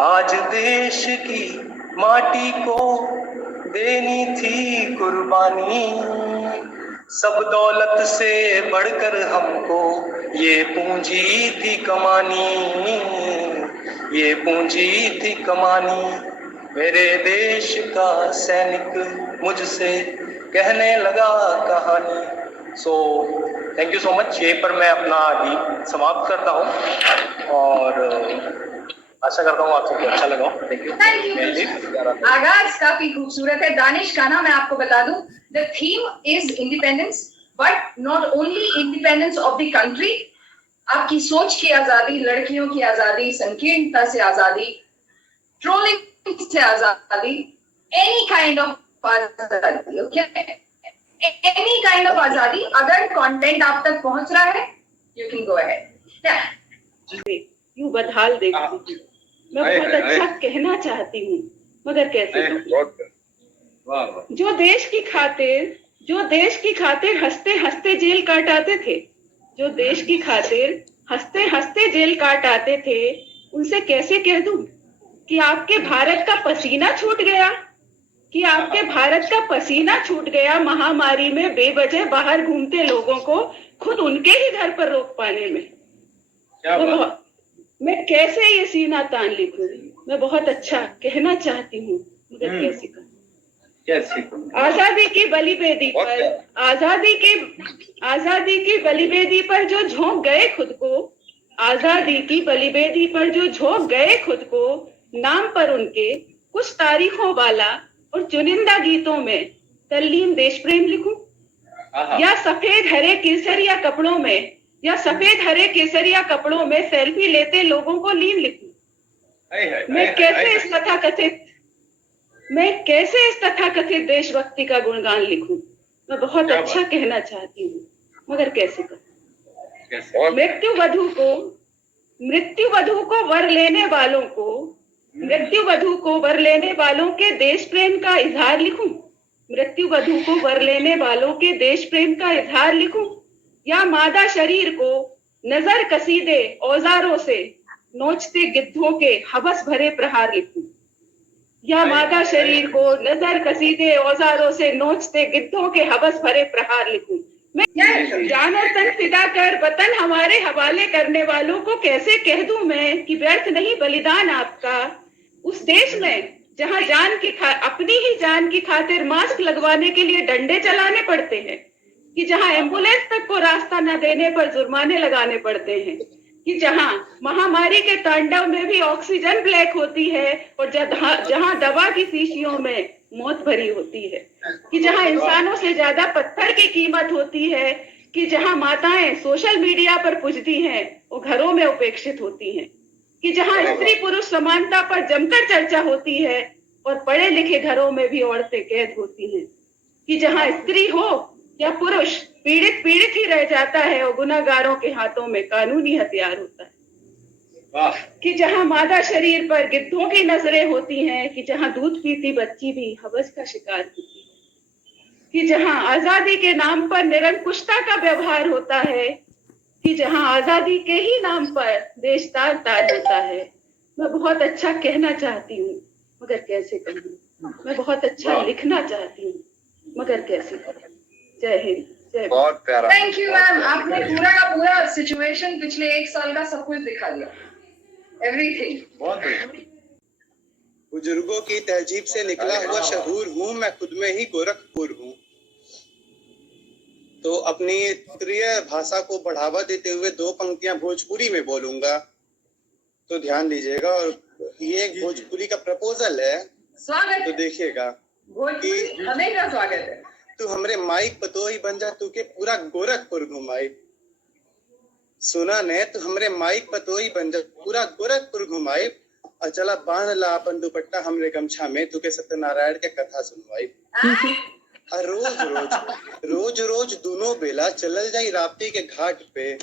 आज देश की माटी को देनी थी कुर्बानी, सब दौलत से बढ़कर हमको ये पूंजी थी कमानी, ये पूंजी थी कमानी। मेरे देश का सैनिक मुझसे कहने लगा कहानी। So thank you so much. यहीं पर मैं अपना गीत समाप्त करता हूँ और आशा करता हूँ आप सबको अच्छा लगा। Thank you. आगाज काफी खूबसूरत है। दानिश का ना मैं आपको बता दूं, the theme is independence, but not only independence of the country, आपकी सोच की आजादी, लड़कियों की आजादी, संकीर्णता से आजादी, ट्रोलिंग से आजादी, एनी काइंड ऑफ आजादी, ओके, एनी काइंड ऑफ आजादी। अगर कंटेंट आप तक पहुंच रहा है, यू कैन गो अहेड। यूं बदहाल देखती हूँ, मैं बहुत अच्छा कहना चाहती हूँ, मगर कैसे कहूँ। जो देश की खातिर हंसते हंसते जेल काट आते थे, जो देश की खातिर हंसते हंसते जेल काट आते थे, उनसे कैसे कह दूं कि आपके भारत का पसीना छूट गया, कि आपके भारत का पसीना छूट गया महामारी में बेवजह बाहर घूमते लोगों को खुद उनके ही घर पर रोक पाने में। मैं कैसे ये सीना तान लिखूं। मैं बहुत अच्छा कहना चाहती हूँ, मगर कैसे कहूं। आजादी की बलिवेदी पर, आजादी की बलिवेदी पर जो झोंक गए खुद को, आजादी की बलिवेदी पर जो झोंक गए खुद को, नाम पर उनके कुछ तारीखों वाला और चुनिंदा गीतों में तल्लीन देश प्रेम लिखूं, या सफेद हरे केसरिया कपड़ों में, या सफेद हरे केसरिया कपड़ों में सेल्फी लेते लोगों को लीन लिखूं। मैं कैसे इस तथाकथित देशभक्ति का गुणगान लिखूं। मैं बहुत अच्छा कहना चाहती हूँ, मगर कैसे कहूं। मृत्यु वधू को वर लेने वालों को, मृत्यु वधू को वर लेने वालों के देश प्रेम का इजहार लिखूं, मृत्यु वधू को वर लेने वालों के देश प्रेम का इजहार लिखूं, या मादा शरीर को नजर कसीदे औजारों से नोचते गिद्धों के हवस भरे प्रहार लिखूं, या मादा शरीर को नजर कसीदे औजारों से नोचते गिद्धों के हवस भरे प्रहार लिखूं। मैं जान और तन फिदा कर वतन हमारे हवाले करने वालों को कैसे कह दूं मैं कि व्यर्थ नहीं बलिदान आपका, उस देश में जहां अपनी ही जान की खातिर मास्क लगवाने के लिए डंडे चलाने पड़ते हैं, कि जहां एम्बुलेंस तक को रास्ता न देने पर जुर्माने लगाने पड़ते हैं, कि जहां महामारी के तांडव में भी ऑक्सीजन ब्लैक होती है और जहां दवा की शीशियों में मौत भरी होती है, कि जहां इंसानों से ज्यादा पत्थर की कीमत होती है, कि जहां माताएं सोशल मीडिया पर पूजती हैं वो घरों में उपेक्षित होती हैं, कि जहां स्त्री पुरुष समानता पर जमकर चर्चा होती है और पढ़े लिखे घरों में भी औरतें कैद होती हैं, कि जहां स्त्री हो या पुरुष पीड़ित ही रह जाता है और गुनाहगारों के हाथों में कानूनी हथियार होता है, कि जहां मादा शरीर पर गिद्धों की नजरें होती हैं, कि जहां दूध पीती बच्ची भी हवस का शिकार होती है, कि जहां आजादी के नाम पर निरंकुशता का व्यवहार होता है, कि जहां आजादी के ही नाम पर देश तार होता है। मैं बहुत अच्छा कहना चाहती हूँ, मगर कैसे कहूँ। मैं बहुत अच्छा लिखना चाहती हूँ, मगर कैसे कहूँ। जय हिंद, जय। बहुत प्यारा। Thank you ma'am. आपने पूरा का पूरा सिचुएशन पिछले 1 साल का सब कुछ दिखा दिया, एवरीथिंग। बहुत बुजुर्गों की तहजीब से निकला हुआ शहूर हूँ मैं, खुद में ही गोरखपुर हूँ। तो अपनी क्षेत्रीय भाषा को बढ़ावा देते हुए 2 पंक्तियां भोजपुरी में बोलूंगा, तो ध्यान दीजिएगा। और ये एक भोजपुरी का प्रपोजल है, स्वागत तो देखिएगा। भोजपुरी हमेशा स्वागत है। तू हमरे माइक पतोही बन जा, तू के पूरा गोरखपुर घुमाई। सुना ने, तू हमरे माइक पतोही बन जा, पूरा गोरखपुर घुमाई। और चला बांध ला अपन दुपट्टा हमरे गमछा में, तू के सत्यनारायण के कथा सुनवाई। और रोज रोज दोनों बेला चलल जाई राप्ती के घाट पे,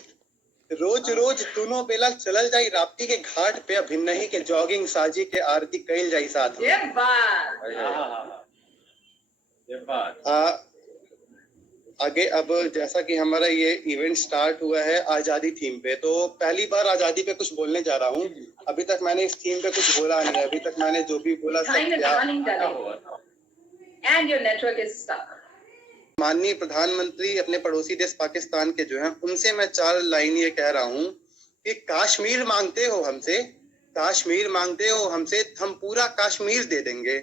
रोज दोनों बेला चलल जाई राप्ती के घाट पे। अभी नहीं के जॉगिंग साजी के आरती कैल जाई साथ में। आगे अब जैसा कि हमारा ये इवेंट स्टार्ट हुआ है आजादी थीम पे, तो पहली बार आजादी पे कुछ बोलने जा रहा हूँ। अभी तक मैंने इस थीम पे कुछ बोला नहीं है। अभी तक मैंने जो भी बोला सब किया। And your network is stuck. माननीय प्रधानमंत्री अपने पड़ोसी देश पाकिस्तान के जो हैं उनसे मैं 4 लाइन ये कह रहा हूँ कि कश्मीर मांगते हो हमसे, कश्मीर मांगते हो हमसे, हम पूरा कश्मीर दे देंगे।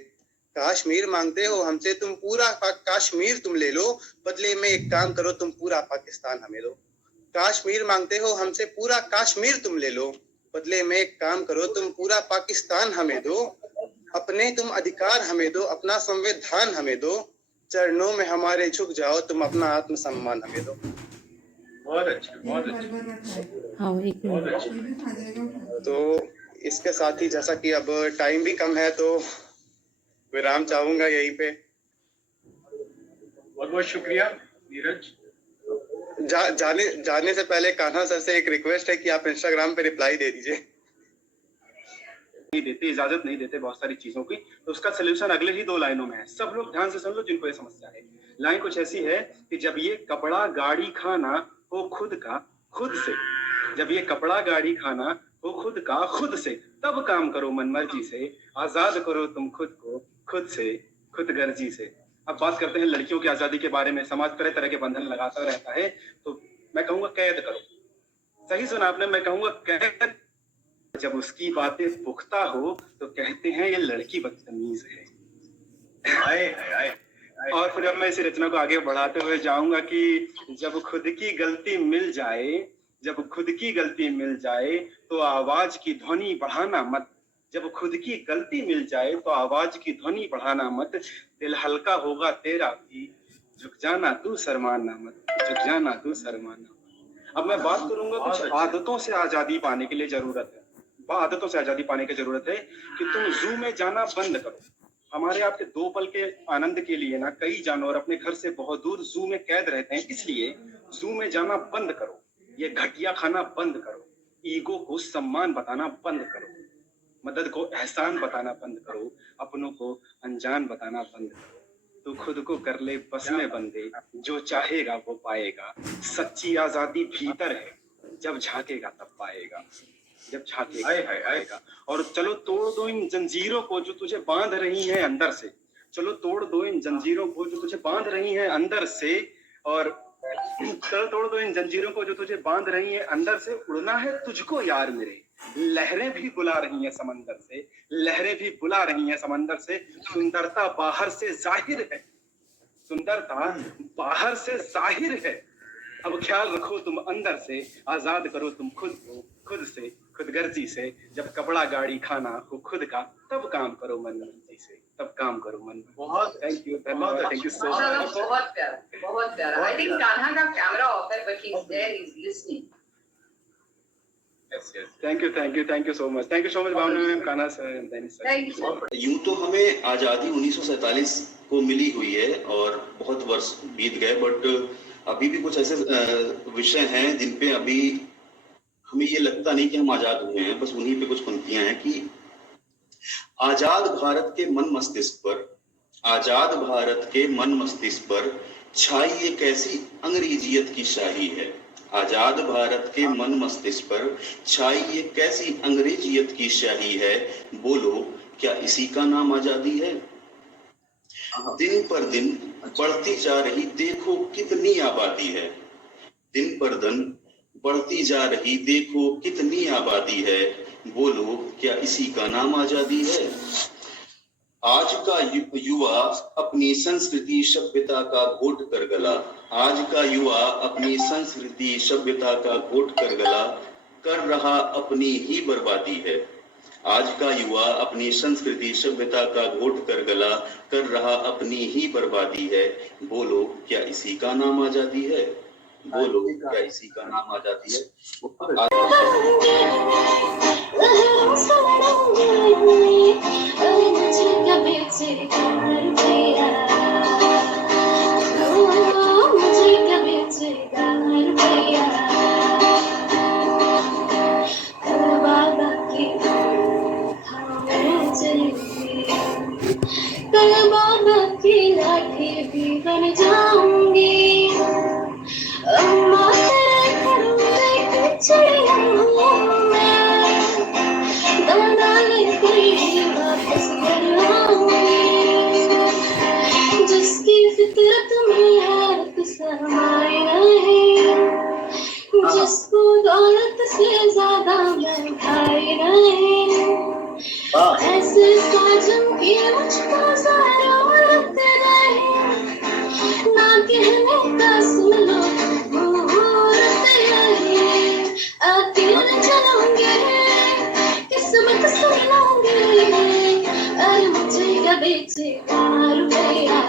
कश्मीर मांगते हो हमसे, तुम पूरा कश्मीर तुम ले लो, बदले में एक काम करो, तुम पूरा पाकिस्तान हमें दो। कश्मीर मांगते हो हमसे, पूरा कश्मीर तुम ले लो, बदले में एक काम करो, तुम पूरा पाकिस्तान हमें दो। अपने तुम अधिकार हमें दो, अपना संविधान हमें दो, चरणों में हमारे झुक जाओ, तुम अपना आत्मसम्मान हमें दो। बहुत अच्छा, बहुत अच्छा। हाँ, एक मिनट। तो इसके साथ ही जैसा कि अब टाइम भी कम है तो विराम चाहूंगा यहीं पे। बहुत बहुत शुक्रिया नीरज। जाने से पहले कान्हा सर से एक रिक्वेस्ट है कि आप इंस्टाग्राम पे रिप्लाई दे दीजिए। नहीं देते, इजाजत नहीं देते बहुत सारी चीजों की, तो उसका सोल्यूशन अगले ही 2 लाइनों में है। सब लोग ध्यान से सुन लो जिनको ये समस्या है। लाइन कुछ ऐसी है कि जब ये कपड़ा गाड़ी खाना हो खुद का खुद से, जब ये कपड़ा गाड़ी खाना हो खुद का खुद से, तब काम करो मनमर्जी से, आजाद करो तुम खुद को खुद से, खुदगर्जी से। अब बात करते हैं लड़कियों की आजादी के बारे में। समाज तरह तरह के बंधन लगाता रहता है, तो मैं कहूंगा कैद करो। सही सुना आपने, मैं कहूंगा कैद। जब उसकी बातें पुख्ता हो तो कहते हैं ये लड़की बदतमीज है। आए, आए, आए, आए। और फिर अब मैं इस रचना को आगे बढ़ाते हुए जाऊंगा कि जब खुद की गलती मिल जाए, जब खुद की गलती मिल जाए तो आवाज की ध्वनि बढ़ाना मत। जब खुद की गलती मिल जाए तो आवाज की ध्वनि बढ़ाना मत। दिल हल्का होगा तेरा भी, झुक जाना तू शर्माना मत, झुक जाना तू शर्माना मत। अब मैं बात करूंगा कुछ आदतों से आजादी पाने के लिए जरूरत है। आदतों से आजादी पाने की जरूरत है कि तुम जू में जाना बंद करो। हमारे आपके 2 पल के आनंद के लिए ना कई जानवर अपने घर से बहुत दूर जू में कैद रहते हैं, इसलिए जू में जाना बंद करो। ये घटिया खाना बंद करो, ईगो को सम्मान बताना बंद करो, मदद को एहसान बताना बंद करो, अपनों को अनजान बताना बंद करो। तू खुद को कर ले बस में बंदे, जो चाहेगा वो पाएगा। सच्ची आजादी भीतर है, जब झांकेगा तब पाएगा, जब झांकेगा आएगा। और चलो तोड़ दो इन जंजीरों को जो तुझे बांध रही हैं अंदर से, चलो तोड़ दो इन जंजीरों को जो तुझे बांध रही हैं अंदर से, और चलो तोड़ दो इन जंजीरों को जो तुझे बांध रही हैं अंदर से। उड़ना है तुझको यार मेरे, लहरें भी बुला रही हैं समंदर से, लहरें भी बुला रही हैं समंदर से। सुंदरता बाहर से जाहिर है, सुंदरता बाहर से जाहिर है। अब ख्याल रखो तुम अंदर से, आजाद करो तुम खुद को खुद से, खुदगर्जी से। जब कपड़ा गाड़ी खाना हो खुद का, तब काम करो मनमर्जी से, तब काम करो मन। बहुत थैंक यू, धन्यवाद, थैंक यू सो मच। बहुत प्यारा, बहुत प्यारा। आई थिंक कान्हा का कैमरा ऑफ है, but he is there, he is listening. Thank you so much, thank you so much Bhavna ma'am, Kanha sir, Danish sir. Thank you. यूं तो हमें आजादी 1947 को मिली हुई है और बहुत वर्ष बीत गए, बट अभी भी कुछ ऐसे विषय हैं जिन पे अभी हमें ये लगता नहीं कि हम आजाद हुए हैं। बस उन्हीं पे कुछ पंक्तियां हैं कि आजाद भारत के मन मस्तिष्क पर, आजाद भारत के मन मस्तिष्क पर छाई एक ऐसी अंग्रेजियत की शाही है। आजाद भारत के मन मस्तिष्क पर छाई एक ऐसी अंग्रेजियत की शाही है। बोलो क्या इसी का नाम आजादी है? दिन पर दिन बढ़ती जा रही देखो कितनी आबादी है, दिन पर दिन बढ़ती जा रही देखो कितनी आबादी है। बोलो क्या इसी का नाम आजादी है? आज का युवा अपनी संस्कृति सभ्यता का घोट कर गला, आज का युवा अपनी संस्कृति सभ्यता का घोट कर गला, कर रहा अपनी ही बर्बादी है। आज का युवा अपनी संस्कृति सभ्यता का घोट कर गला, कर रहा अपनी ही बर्बादी है। बोलो क्या इसी का नाम आजादी है? बोलो क्या इसी का नाम आजादी है? कल बाबा की लाठी भी बन जाऊंगी। ऐसे साजन की मुझको जरूरत नहीं, ना कहने का सुन लो मुहूर्त नहीं, अकेले चलूंगी किस्मत सुन लूंगी, अरे मुझे क्या बेचेगा रुपया,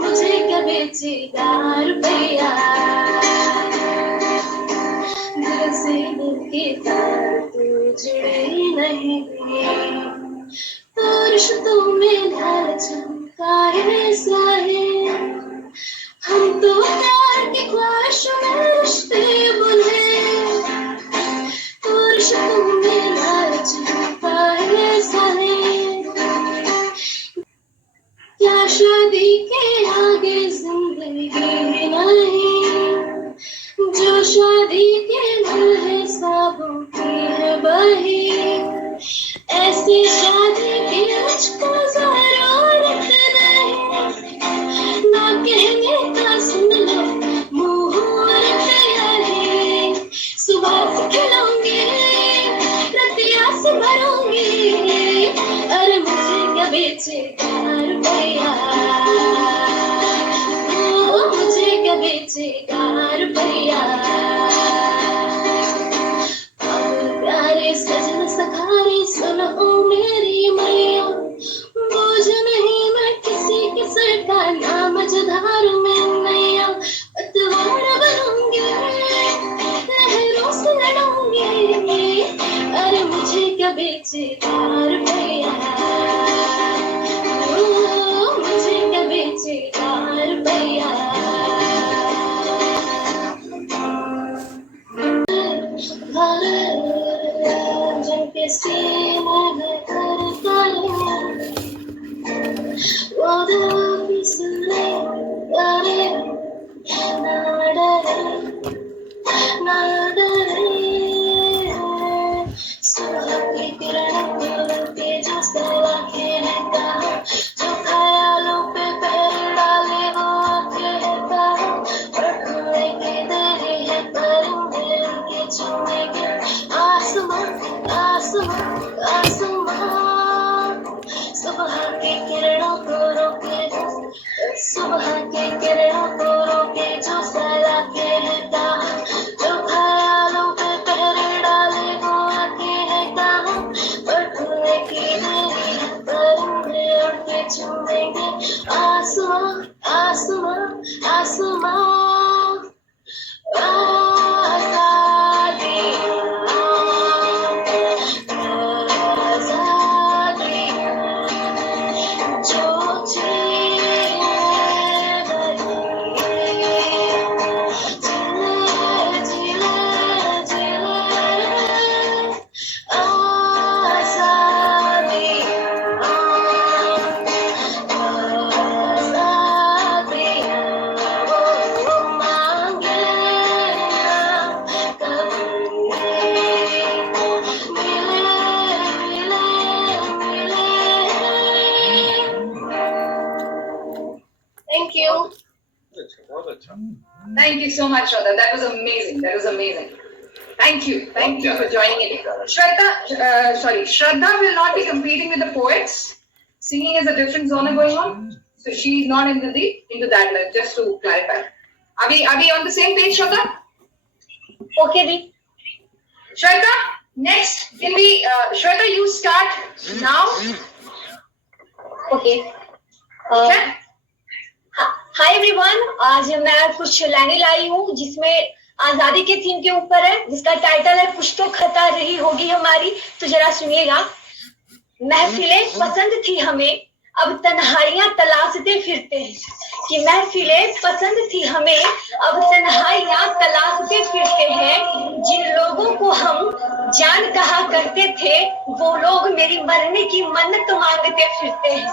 मुझे क्या बेचेगा रुपया, दिल से दिल के तार तो जुड़े नहीं, तो रिश्तों में लालच का ऐसा है, हम तो प्यार की ख्वाहिश में रिश्ते बुने, तो रिश्तों में लालच का ऐसा है, क्या शादी के आगे जिंदगी नहीं, जो शादी के मूल हिसाबों की है बही, ऐसी शादी की मुझको जरूरत नहीं, ना कहने का सुन लो मुहूर्त यही, सुबह से खिलूंगी रतिया से भरूंगी, अरे मुझे क्या बेचेगा रुपया, मुझे क्या बेचेगा रुपया, प्यारे सजन सखारे सुनो मेरी मैया, बोझ नहीं मैं किसी के सर का, नाम जधार में नैया, पतवार बनूंगी लहरों से लड़ूंगी, अरे मुझे क्या बेचेगा रुपया, मुझे क्या बेचेगा रुपया, जिनके सीने में करता वो दिल भी सुने, डरे ना डरे ना डरे, सुबह की किरणों के जो सलाखे हैं कहा, जो ख्यालों पे पैर डाले वो आके है कहा, पढ़ने की देरी है परिंदे उनके चुनेंगे, आसमां आसमां आसमां, सुबह की किरणों को रोके, सुबह की किरणों को रोके जो सलाखे हैं कहा, जो ख्यालों पे पहरे डाले वो आके है कहा, पढ़ने की देरी है परिंदे उड़ के चुनेंगे, आसमां आसमां आसमां, Thank you. Thank you so much, Shraddha. That was amazing. That was amazing. Thank you. Thank you for joining in. Shraddha will not be competing with the poets. Singing is a different zone going on. So she's not into that, just to clarify. Are we on the same page, Shraddha? Okay, Di. Shraddha, next, Shraddha, you start now. Okay. Okay? Hi everyone, आज मैं कुछ लाइनें लाई हूँ जिसमें आजादी के theme के ऊपर है, जिसका टाइटल है कुछ तो खता रही होगी हमारी, तो जरा सुनिएगा। महफिलें पसंद थी हमें, अब तन्हाइयां तलाशते फिरते हैं, कि महफिलें पसंद थी हमें, अब तन्हाइयां तलाशते फिरते हैं, जिन लोगों को हम जान कहा करते थे वो लोग मेरी मरने की मन्नत मांगते फिरते हैं,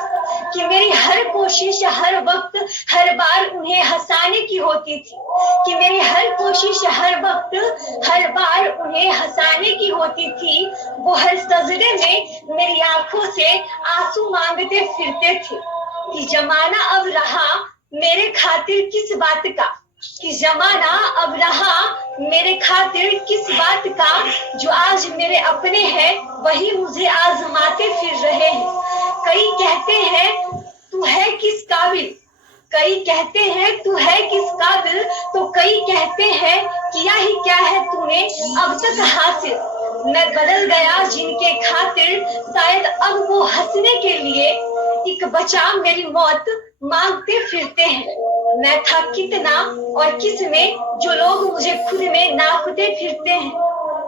कि मेरी हर कोशिश हर वक्त हर बार उन्हें हंसाने की होती थी, कि मेरी हर कोशिश हर वक्त हर बार उन्हें हंसाने की होती थी, वो हर सजदे में मेरी आंखों से आंसू मांगते फिरते थे, कि जमाना अब रहा मेरे खातिर किस बात का, कि जमाना अब रहा मेरे खातिर किस बात का, जो आज मेरे अपने हैं वही मुझे आजमाते फिर रहे हैं। कई कहते हैं तू है किस काबिल, कई कहते हैं तू है किस काबिल, तो कई कहते हैं किया ही क्या है तूने अब तक हासिल। मैं बदल गया जिनके खातिर, शायद अब वो हंसने के लिए एक बचा मेरी मौत मांगते फिरते हैं। मैं था कितना और किस में, जो लोग मुझे खुद में नापते फिरते हैं।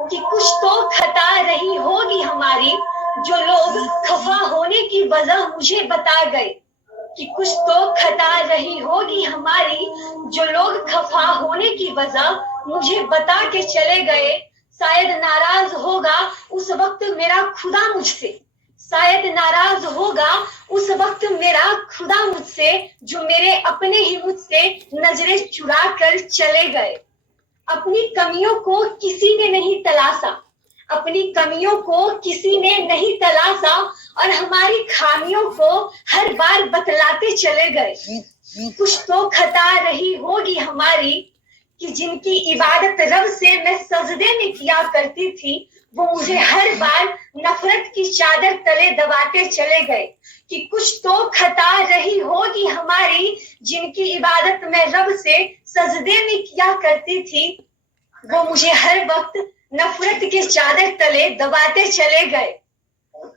कि कुछ तो खता रही होगी हमारी, जो लोग खफा होने की वजह मुझे बता गए। कि कुछ तो खता रही होगी हमारी, जो लोग खफा होने की वजह मुझे बता के चले गए। शायद नाराज होगा उस वक्त मेरा खुदा मुझसे, शायद नाराज होगा उस वक्त मेरा खुदा मुझसे, जो मेरे अपने ही मुझसे नजरें चुरा कर चले गए। अपनी कमियों को किसी ने नहीं तलाशा, अपनी कमियों को किसी ने नहीं तलाशा, और हमारी खामियों को हर बार बतलाते चले गए। कुछ तो खता रही होगी हमारी, कि जिनकी इबादत रब से मैं सजदे में किया करती थी, वो मुझे हर बार नफरत की चादर तले दबाते चले गए। कि कुछ तो खता रही होगी हमारी, जिनकी इबादत मैं रब से सजदे में किया करती थी, वो मुझे हर वक्त नफरत के चादर तले दबाते चले गए।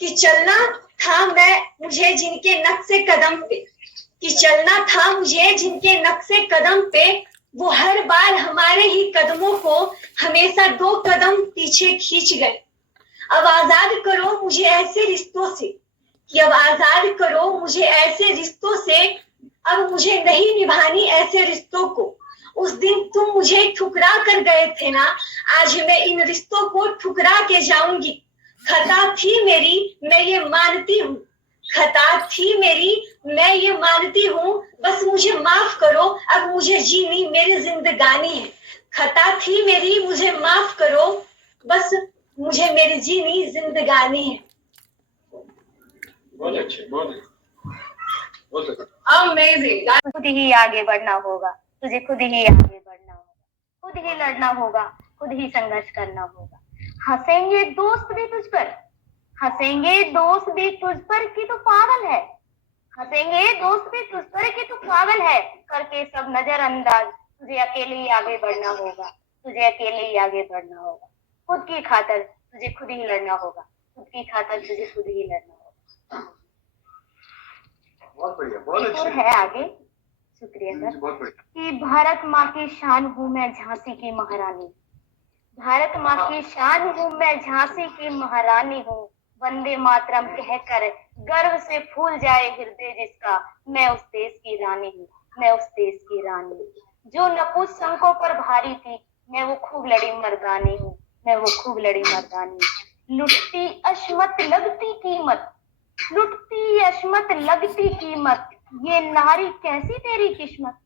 कि चलना था मुझे जिनके नक्शे कदम पे, कि चलना था मुझे जिनके नक्शे कदम पे, वो हर बार हमारे ही कदमों को हमेशा 2 कदम पीछे खींच गए। अब आजाद करो मुझे ऐसे रिश्तों से, कि अब आजाद करो मुझे ऐसे रिश्तों से, अब मुझे नहीं निभानी ऐसे रिश्तों को। उस दिन तुम मुझे ठुकरा कर गए थे ना, आज मैं इन रिश्तों को ठुकरा के जाऊंगी। खता थी मेरी मैं ये मानती हूँ, खता थी मेरी मैं ये मानती हूँ, बस मुझे माफ करो अब मुझे जीनी मेरी जिंदगानी है। खता थी मेरी मुझे माफ करो, बस मुझे मेरी जीनी जिंदगानी है। बहुत अच्छे, बहुत अच्छे। अमेजिंग। खुद ही आगे बढ़ना होगा, तुझे खुद ही आगे बढ़ना होगा, खुद ही लड़ना होगा, खुद ही संघर्ष करना होगा। हंसेंगे दोस्त भी तुझ पर, हंसेंगे दोस्त भी तुझ पर कि तू पागल है, हंसेंगे दोस्त भी तुझ पर कि तू पागल है, करके सब नजरअंदाज तुझे अकेले ही आगे बढ़ना होगा, तुझे अकेले ही आगे बढ़ना होगा। खुद की खातिर तुझे खुद ही लड़ना होगा, खुद की खातिर तुझे खुद ही लड़ना होगा। बहुत बढ़िया, बहुत अच्छे है आगे। शुक्रिया सर। बहुत बढ़िया। कि भारत माँ की शान हूँ मैं झांसी की महारानी, भारत माँ की शान हूँ मैं झांसी की महारानी हूँ। वंदे मातरम कहकर गर्व से फूल जाए हृदय जिसका, मैं उस देश की रानी हूँ, मैं उस देश की रानी हूँ। जो नपुंसकों पर भारी थी, मैं वो खूब लड़ी मर्दानी हूँ, मैं वो खूब लड़ी मर्दानी। लुटती अशमत लगती कीमत, लुटती अशमत लगती कीमत, ये नारी कैसी तेरी किस्मत,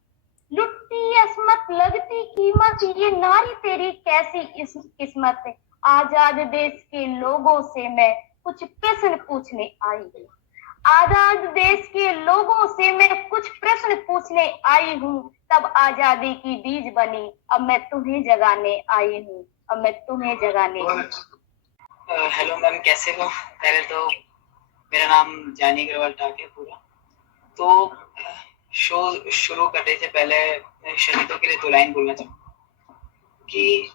लुटती असमत लगती कीमत, ये नारी तेरी कैसी किस्मत है। आजाद देश के लोगों से मैं कुछ प्रश्न पूछने आई हूँ, आजाद देश के लोगों से मैं कुछ प्रश्न पूछने आई हूँ। तब आजादी की बीज बनी, अब मैं तुम्हें जगाने आई हूँ, अब मैं तुम्हें जगाने आई हूँ। हेलो मैम, कैसे हो? पहले तो मेरा नाम जानी अग्रवाल टाक है पूरा। तो शो शुरू करने से पहले मैं शहीदों के लिए 2 लाइन बोलना चाहूँगा कि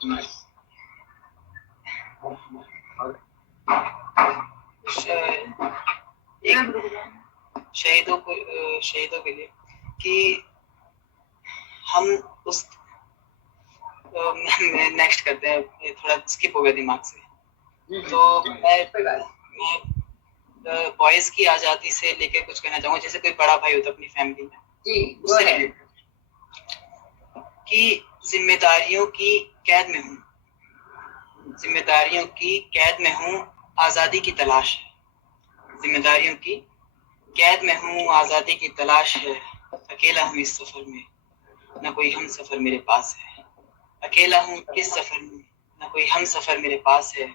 शहीदों के लिए कि हम उस नेक्स्ट करते हैं, थोड़ा स्किप हो गया दिमाग से। तो मैं बॉयज की आजादी से लेकर कुछ कहना चाहूंगा, जैसे कोई बड़ा भाई होता अपनी फैमिली में, उससे कि जिम्मेदारियों की कैद में हूँ, जिम्मेदारियों की कैद में हूँ, आजादी की तलाश है, जिम्मेदारियों की कैद में हूँ, आजादी की तलाश है। अकेला हूँ इस सफर में, न कोई हम सफर मेरे पास है, अकेला हूँ इस सफर में, न कोई हम सफर मेरे पास है।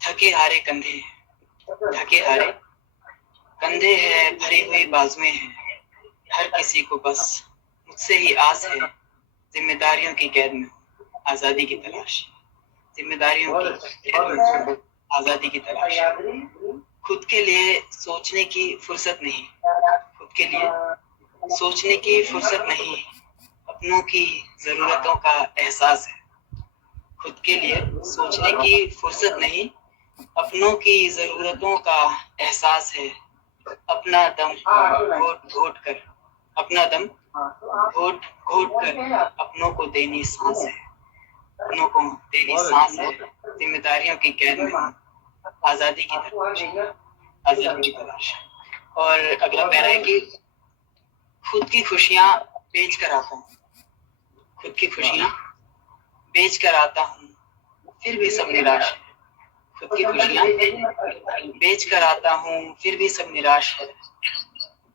थके हारे कंधे, थके हारे कंधे है, भरी हुई बाजुएं हैं, हर किसी को बस मुझसे ही आस है, जिम्मेदारियों की कैद में। आजादी की तलाश है। जिम्मेदारियों की कैद में हूँ, आजादी की तलाश है। खुद के लिए सोचने की फुर्सत नहीं, खुद के लिए सोचने की फुर्सत नहीं, अपनों की जरूरतों का एहसास है। खुद के लिए सोचने की फुर्सत नहीं, अपनों की जरूरतों का एहसास है। अपना दम घोट घोट कर, अपना दम घोट घोट कर अपनों को देनी सांस है, अपनों को देनी सांस है। जिम्मेदारियों की कैद में हूँ, आजादी की तलाश है, आजादी की तलाश है। और अगला पैरा है कि खुद की खुशियां बेच कर आता हूँ, खुद की खुशियां बेच कर आता हूँ, फिर भी सब निराश है। खुद की खुशियां बेच कर आता हूँ, फिर भी सब निराश है।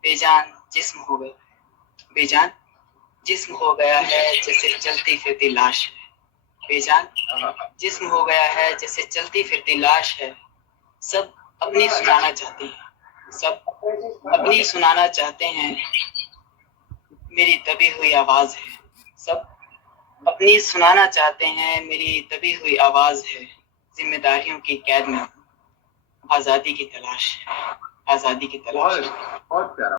बेजान जिस्म हो गया, बेजान जिस्म हो गया है जैसे चलती फिरती लाश है। बेजान जिस्म हो गया है जैसे चलती फिरती लाश है। सब अपनी सुनाना चाहते हैं, सब अपनी सुनाना चाहते हैं, मेरी दबी हुई आवाज है। सब अपनी सुनाना चाहते हैं, मेरी दबी हुई आवाज है। जिम्मेदारियों की कैद में हूँ, आजादी की तलाश है, आजादी की तलाश है। बहुत प्यारा।